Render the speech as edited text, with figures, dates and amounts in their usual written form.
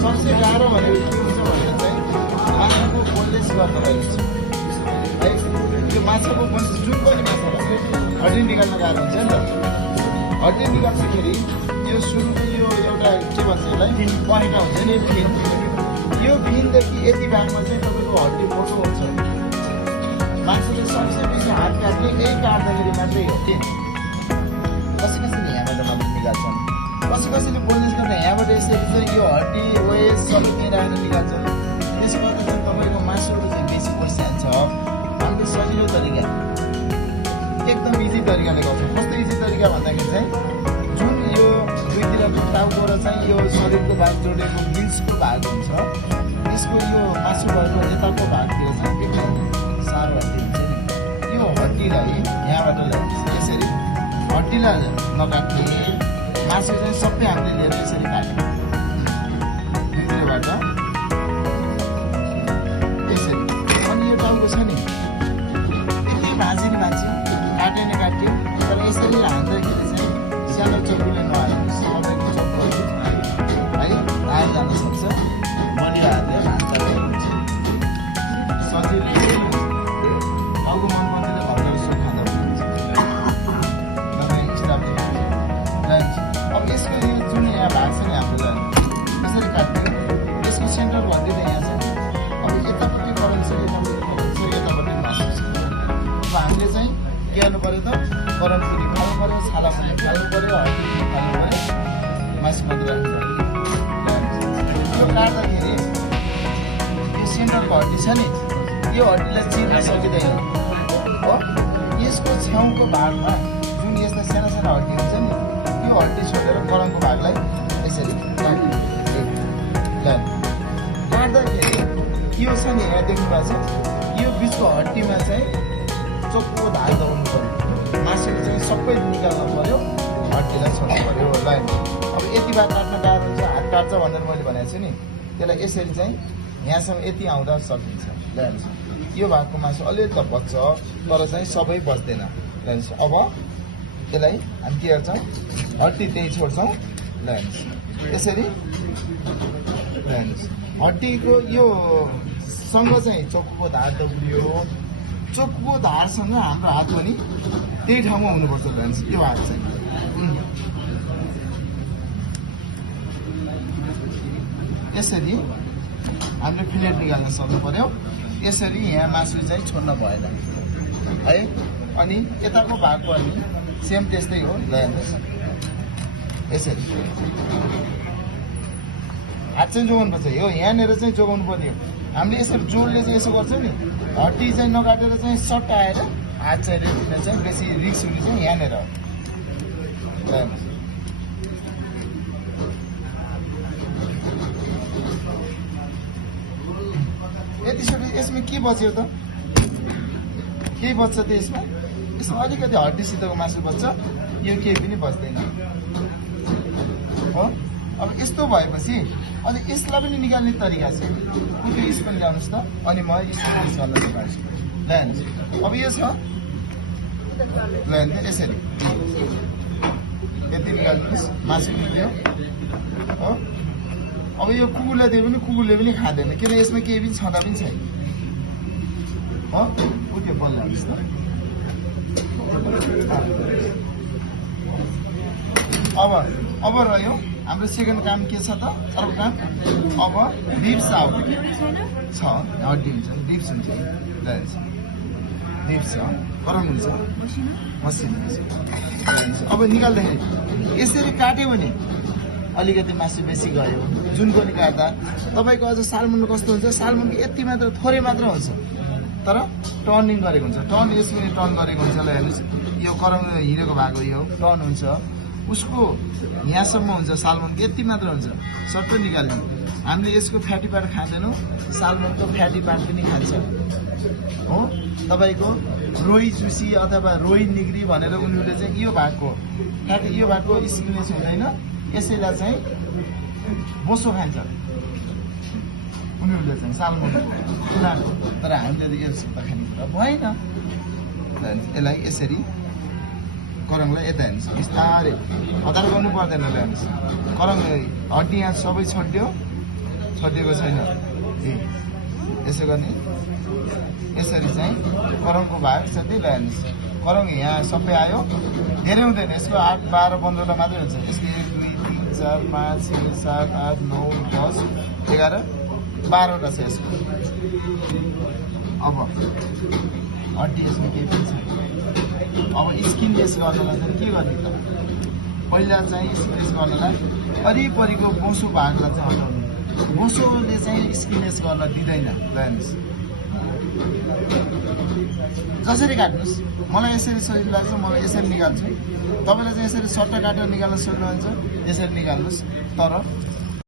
सबसे गाह्रो भनेको के हुन्छ भने चाहिँ माछाको बोनलेस गर्दा रहेछ है। यो माछाको बोनलेस जुन पनि माछा हड्डी निकाल्न गाह्रो हुन्छ नि त। हड्डी निकाल्दाखेरि यो सुरुको यो एउटा के भन्छ यसलाई पहेटा हुन्छ नि फिन, यो फिनदेखि यति भागमा चाहिँ तपाईँको हड्डी मोटो हुन्छ। मान्छेले सबसे बेसी हात काट्ने यही काट्दाखेरि मात्रै हो कि कसैले यहाँबाट मात्र निकाल्छन्, कसैले बोनलेस गर्दा यहाँबाट यसरी चाहिँ यो हड्डी वेस सबै त्यहीँ राखेर निकाल्छन्। त्यसबाट चाहिँ तपाईँको मासुहरू चाहिँ बेसी पैसा छ। हामीले सजिलो तरिका एकदम इजी तरिकाले गर्छौँ। कस्तो इजी तरिका भन्दाखेरि चाहिँ जुन यो दुईतिरको टाउको र चाहिँ यो शरीरको भाग जोडेको मिल्सको भाग हुन्छ, त्यसको यो मासु भएको यताको भागतिर चाहिँ एकदम साह्रो हड्डी हुन्छ नि। यो हड्डीलाई यहाँबाट यसरी हड्डीलाई नकाट्ने मासु चाहिँ सबै हामीले लिएर यसरी काट्ने दुईतिरबाट यसरी। अनि यो टाउको छ नि यति भाँचिने मान्छे काट्यो नि काट्यो, तर यसरी हान्दाखेरि चाहिँ सानो चक्कुले नहाल्नु सबैको चक्कु है आएर जान सक्छ। मनिर हालेर हान्छ सजिलो। टाउको मन पर्दैन भनेर यसो खाँदा हुन्छ तपाईँ स्टाफ। अब यसको यो जुन यहाँ भाग छ नि हाम्रो यसरी काट्यो, यसको सेन्टर भन्दै यहाँ छ। अब यतापट्टि करेन्ट छ, यतापट्टि करेन्ट छ, यतापट्टि मासु छ। अब हामीले चाहिँ के गर्नु पऱ्यो त, करेन्ट पनि खानु पऱ्यो, छाला पनि खानु पऱ्यो, हड्डी पनि खानु पऱ्यो, मासु मात्र राख्नु पऱ्यो। यो काट्दाखेरि यो सेन्टरको हड्डी छ नि यो हड्डीलाई चिर्न सकिँदैन हो। यसको छेउको भागमा जुन यस्ता साना साना हड्डी हुन्छ नि यो हड्डी छोडेर करङको भागलाई यसरी काट्दाखेरि यो छ नि यहाँ देख्नु भएको छ, यो बिचको हड्डीमा चाहिँ चोखो धार दबाउनु पऱ्यो। मासुले चाहिँ सबै निकाल्नु पऱ्यो, हड्डीलाई छोड्नु पऱ्यो। ल अब यति भाग काट्न गाह्रो हुन्छ, हात काट्छ भनेर मैले भनेको छु नि, त्यसलाई यसरी चाहिँ यहाँसम्म यति आउँदा सकिन्छ। ल यो भागको मासु अलिअलि त बच्छ तर चाहिँ सबै बच्दैन। अब त्यसलाई हामी के गर्छौँ, हड्डी त्यही छोड्छौँ। ल यसरी हड्डीको यो सँग चाहिँ चोखो धार दब्रियो, चोखो धारसँग हाम्रो हात पनि त्यही ठाउँमा हुनुपर्छ। यो हात चाहिँ यसरी हामीले फिलेट निकाल्न सक्नु पर्यो। यसरी यहाँ मासु चाहिँ छोड्न भएन है। अनि यताको भागको पनि सेम त्यस्तै हो। ल हेर्नुहोस् यसरी हात चाहिँ जोगाउनु पर्छ। यो यहाँनिर चाहिँ जोगाउनु पर्ने हो। हामीले यसरी जोडले चाहिँ यसो गर्छौँ नि, हड्डी चाहिँ नकाटेर चाहिँ सट्ट आएर हात चाहिँ रेख्ने चाहिँ बेसी रिक्स हुने चाहिँ यहाँनिर हो। यतिसक्यो। यसमा के बच्यो त, केही बच्छ त यसमा? यसमा अलिकति हड्डीसितको मासु बच्छ, यो केही पनि बच्दैन हो। अब यस्तो भएपछि अनि यसलाई पनि निकाल्ने तरिका छ। कुनै यस पनि ल्याउनुहोस् त, अनि म यसरी गर्न सिकाउँछु। ल हेर्नुहोस् अब यो छ। ल हेर्नु यसरी यति निकाल्नुहोस्, मासु निक्ल्यो हो। अब यो कुकुरलाई दियो भने कुकुरले पनि खाँदैन, किन यसमा केही पनि छँदा पनि छैन हो। उठ्यो बल्ल हेर्नुहोस् त। अब रह्यो हाम्रो सेकेन्ड काम के छ त, अर्को काम। अब रिब्स आउट छ, हड्डी हुन्छ, रिब्स हुन्छ, रिब्स छ, गरम हुन्छ, मसिनो हुन्छ। अब निकाल्दाखेरि यसरी काट्यो भने अलिकति मासु बेसी गयो। जुनको नि काट्दा तपाईँको अझ सालमन कस्तो हुन्छ, सालमनको यति मात्र थोरै मात्र हुन्छ तर टर्निङ गरेको हुन्छ। टर्न यसरी टर्न गरेको हुन्छ। ल हेर्नुहोस् यो करङ हिँडेको भएको यो टर्न हुन्छ, उसको यहाँसम्म हुन्छ, सालमनको यति मात्र हुन्छ, सट्टै निकाल्ने। हामीले यसको फ्याटी पार्ट खाँदैनौँ, सालमनको फ्याटी पार्ट पनि खान्छ हो। तपाईँको रोही चुसी अथवा रोही निग्री भनेर उनीहरूले चाहिँ यो भागको फ्याटी, यो भागको स्किनेस हुँदैन, यसैलाई चाहिँ बोसो खान्छ उनीहरूले चाहिँ सालमन उनीहरूको। तर हामीले त यसो त खाने कुरा भएन। यसलाई यसरी करङलाई यता हेर्नुहोस्, बिस्तारै हतार गर्नु पर्दैन। हेर्नुहोस् करङ हड्डी यहाँ सबै छोड्यो, छोडिएको छैन। यसो गर्ने, यसरी चाहिँ करङको भाग सधैँ ल्याउनुहोस्। करङ यहाँ सबै आयो, धेरै हुँदैन, यसको 8, 12 बन्दोला मात्रै हुन्छ। यसको 1, 2, 3, 4, 5, 6, 7, 8, 9, 10, 11, 12वटा छ यसको। अब हड्डी यसमा केही पनि छैन। अब स्किनलेस गर्नलाई चाहिँ के गर्ने त? पहिला चाहिँ स्किनलेस गर्नलाई वरिपरिको बोसो भागलाई चाहिँ हटाउनु। बोसोले चाहिँ स्किनलेस गर्न दिँदैन। हेर्नुहोस् जसरी काट्नुहोस्, मलाई यसरी सजिलो लाग्छ, मलाई यसरी निकाल्छु। तपाईँलाई चाहिँ यसरी सट्टा काटेर निकाल्न सक्नुहुन्छ, यसरी निकाल्नुहोस्। तर